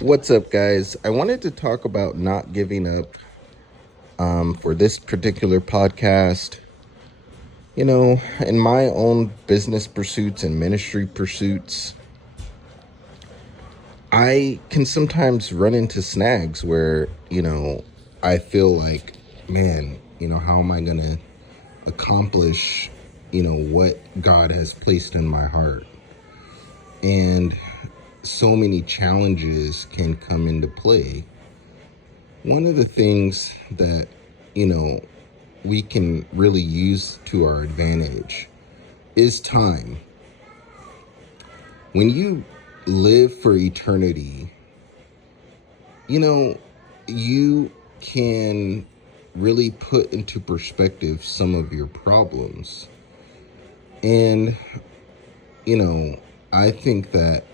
What's up, guys? I wanted to talk about not giving up for this particular podcast. In my own business pursuits and ministry pursuits, I can sometimes run into snags where, I feel like, man, how am I going to accomplish, what God has placed in my heart? And so many challenges can come into play. One of the things that, you know, we can really use to our advantage is time. When you live for eternity, you can really put into perspective some of your problems. And, I think that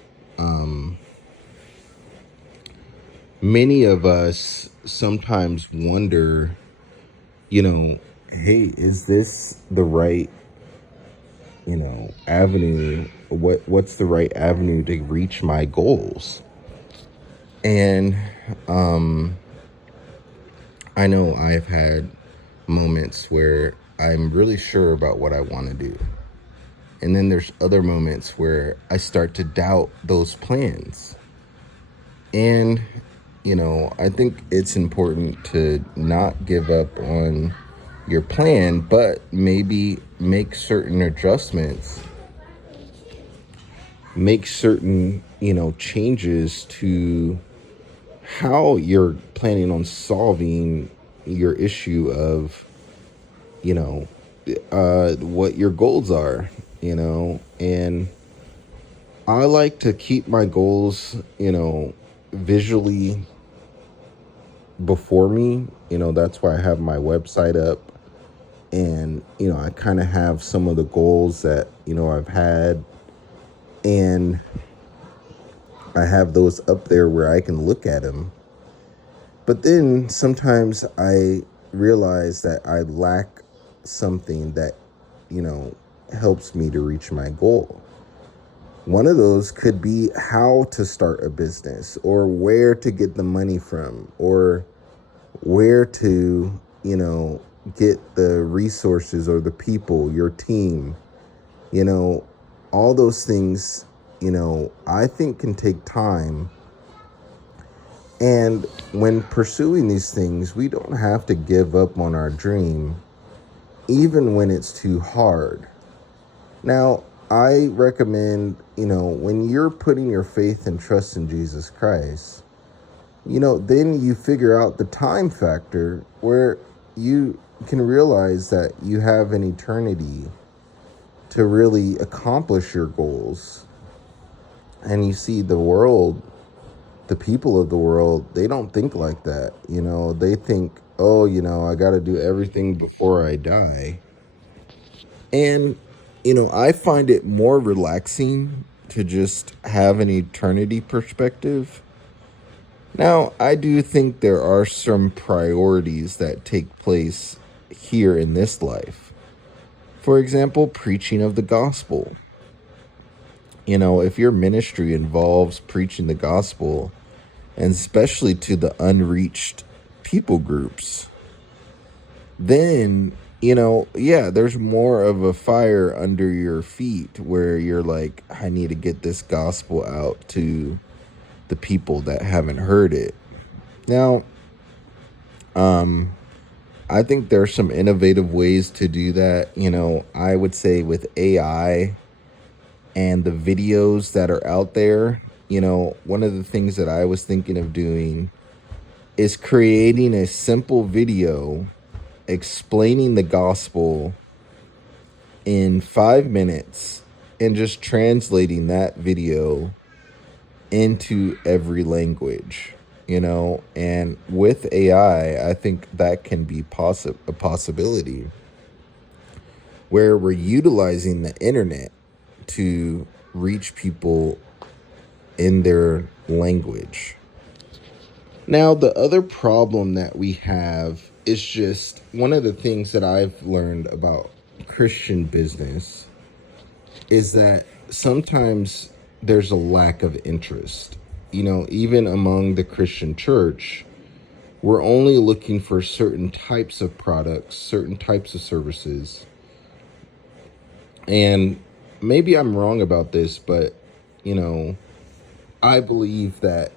many of us sometimes wonder, hey, is this the right, avenue? What's the right avenue to reach my goals? And I know I've had moments where I'm really sure about what I want to do. And then there's other moments where I start to doubt those plans. And, I think it's important to not give up on your plan, but maybe make certain adjustments, make certain, changes to how you're planning on solving your issue of, what your goals are, and I like to keep my goals, visually before me. That's why I have my website up, and, I kind of have some of the goals that, I've had, and I have those up there where I can look at them. But then sometimes I realize that I lack something that, helps me to reach my goal. One of those could be how to start a business, or where to get the money from, or where to, get the resources or the people, your team, all those things, I think can take time. And when pursuing these things, we don't have to give up on our dream, even when it's too hard. Now, I recommend, when you're putting your faith and trust in Jesus Christ, then you figure out the time factor where you can realize that you have an eternity to really accomplish your goals. And you see the people of the world, they don't think like that. They think, oh, I got to do everything before I die. And, I find it more relaxing to just have an eternity perspective. Now, I do think there are some priorities that take place here in this life. For example, preaching of the gospel. If your ministry involves preaching the gospel, and especially to the unreached people groups, then, yeah, there's more of a fire under your feet where you're like, I need to get this gospel out to the people that haven't heard it. Now, I think there's some innovative ways to do that. I would say with AI and the videos that are out there, one of the things that I was thinking of doing is creating a simple video explaining the gospel in 5 minutes and just translating that video into every language, and with AI, I think that can be a possibility where we're utilizing the internet to reach people in their language. Now, the other problem that we have is just one of the things that I've learned about Christian business is that sometimes there's a lack of interest. even among the Christian church, we're only looking for certain types of products, certain types of services. And maybe I'm wrong about this, but, you know, I believe that,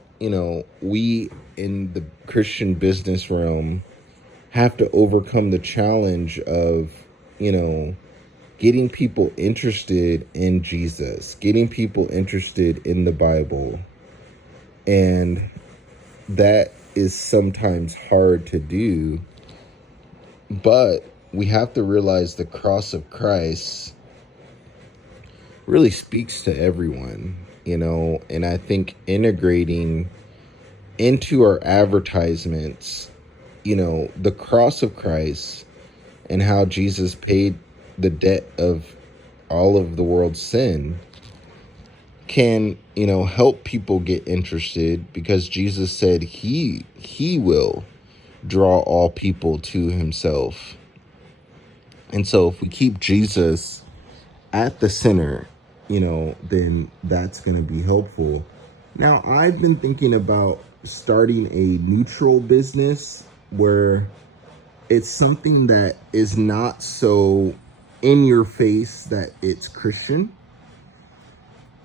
we in the Christian business realm have to overcome the challenge of, you know, getting people interested in Jesus, getting people interested in the Bible. And that is sometimes hard to do, but we have to realize the cross of Christ really speaks to everyone, and I think integrating into our advertisements, the cross of Christ and how Jesus paid the debt of all of the world's sin can, help people get interested, because Jesus said he will draw all people to himself. And so if we keep Jesus at the center, then that's going to be helpful. Now, I've been thinking about starting a neutral business where it's something that is not so in your face that it's Christian.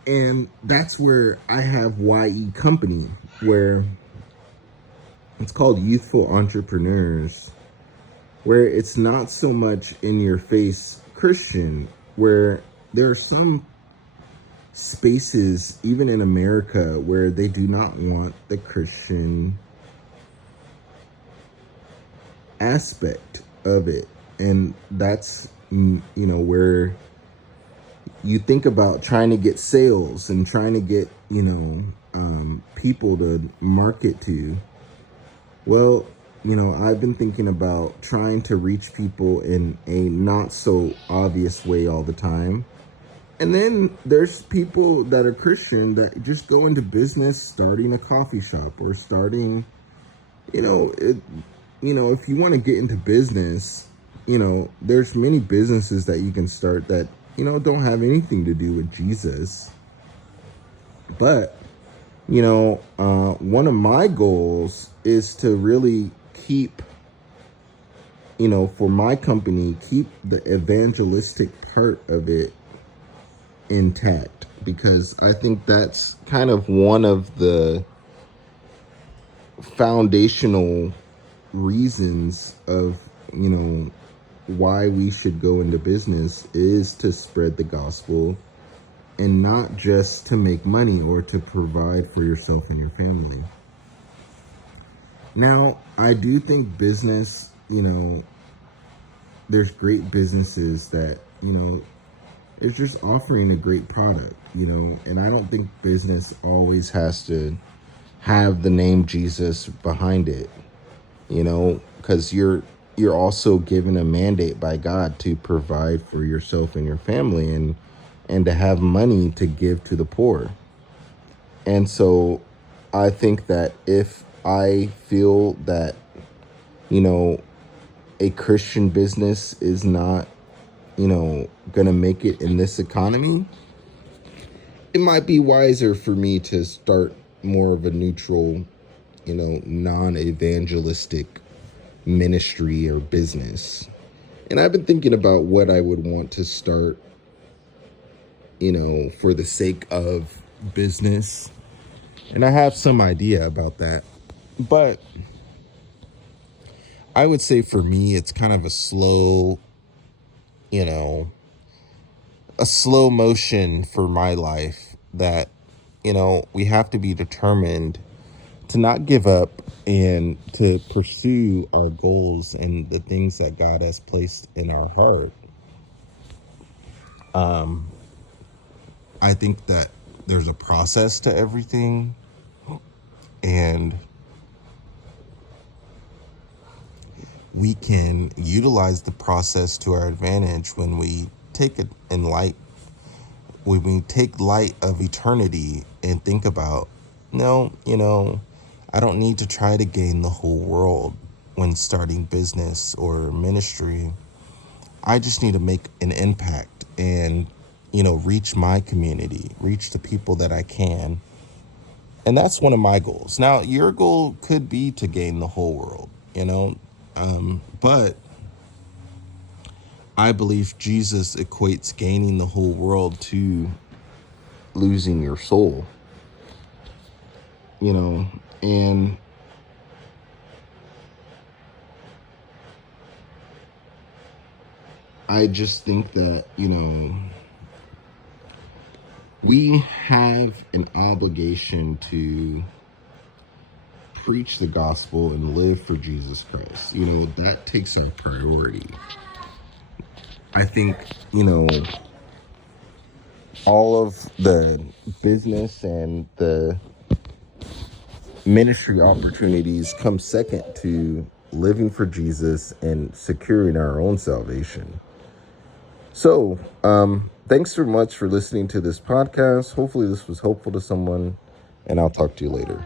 And that's where I have YE Company, where it's called Youthful Entrepreneurs, where it's not so much in your face Christian, where there are some spaces, even in America, where they do not want the Christian aspect of it. And that's, where you think about trying to get sales and trying to get, people to market to. Well, I've been thinking about trying to reach people in a not so obvious way all the time. And then there's people that are Christian that just go into business, starting a coffee shop or starting, if you want to get into business, there's many businesses that you can start that, don't have anything to do with Jesus. But, one of my goals is to really keep, for my company, keep the evangelistic part of it intact, because I think that's kind of one of the foundational reasons of, why we should go into business, is to spread the gospel and not just to make money or to provide for yourself and your family. Now, I do think business, there's great businesses that, it's just offering a great product, and I don't think business always has to have the name Jesus behind it, because you're also given a mandate by God to provide for yourself and your family, and to have money to give to the poor. And so I think that if I feel that, a Christian business is not, gonna make it in this economy, it might be wiser for me to start more of a neutral, non-evangelistic ministry or business. And I've been thinking about what I would want to start, for the sake of business. And I have some idea about that. But I would say for me, it's kind of a slow motion for my life, that, we have to be determined to not give up and to pursue our goals and the things that God has placed in our heart. I think that there's a process to everything, and we can utilize the process to our advantage when we take it in light, when we take light of eternity and think about, no, I don't need to try to gain the whole world when starting business or ministry. I just need to make an impact and, reach my community, reach the people that I can. And that's one of my goals. Now, your goal could be to gain the whole world, but I believe Jesus equates gaining the whole world to losing your soul, and I just think that, we have an obligation to preach the gospel and live for Jesus Christ. That takes our priority. I think, all of the business and the ministry opportunities come second to living for Jesus and securing our own salvation. So, thanks so much for listening to this podcast. Hopefully this was helpful to someone, and I'll talk to you later.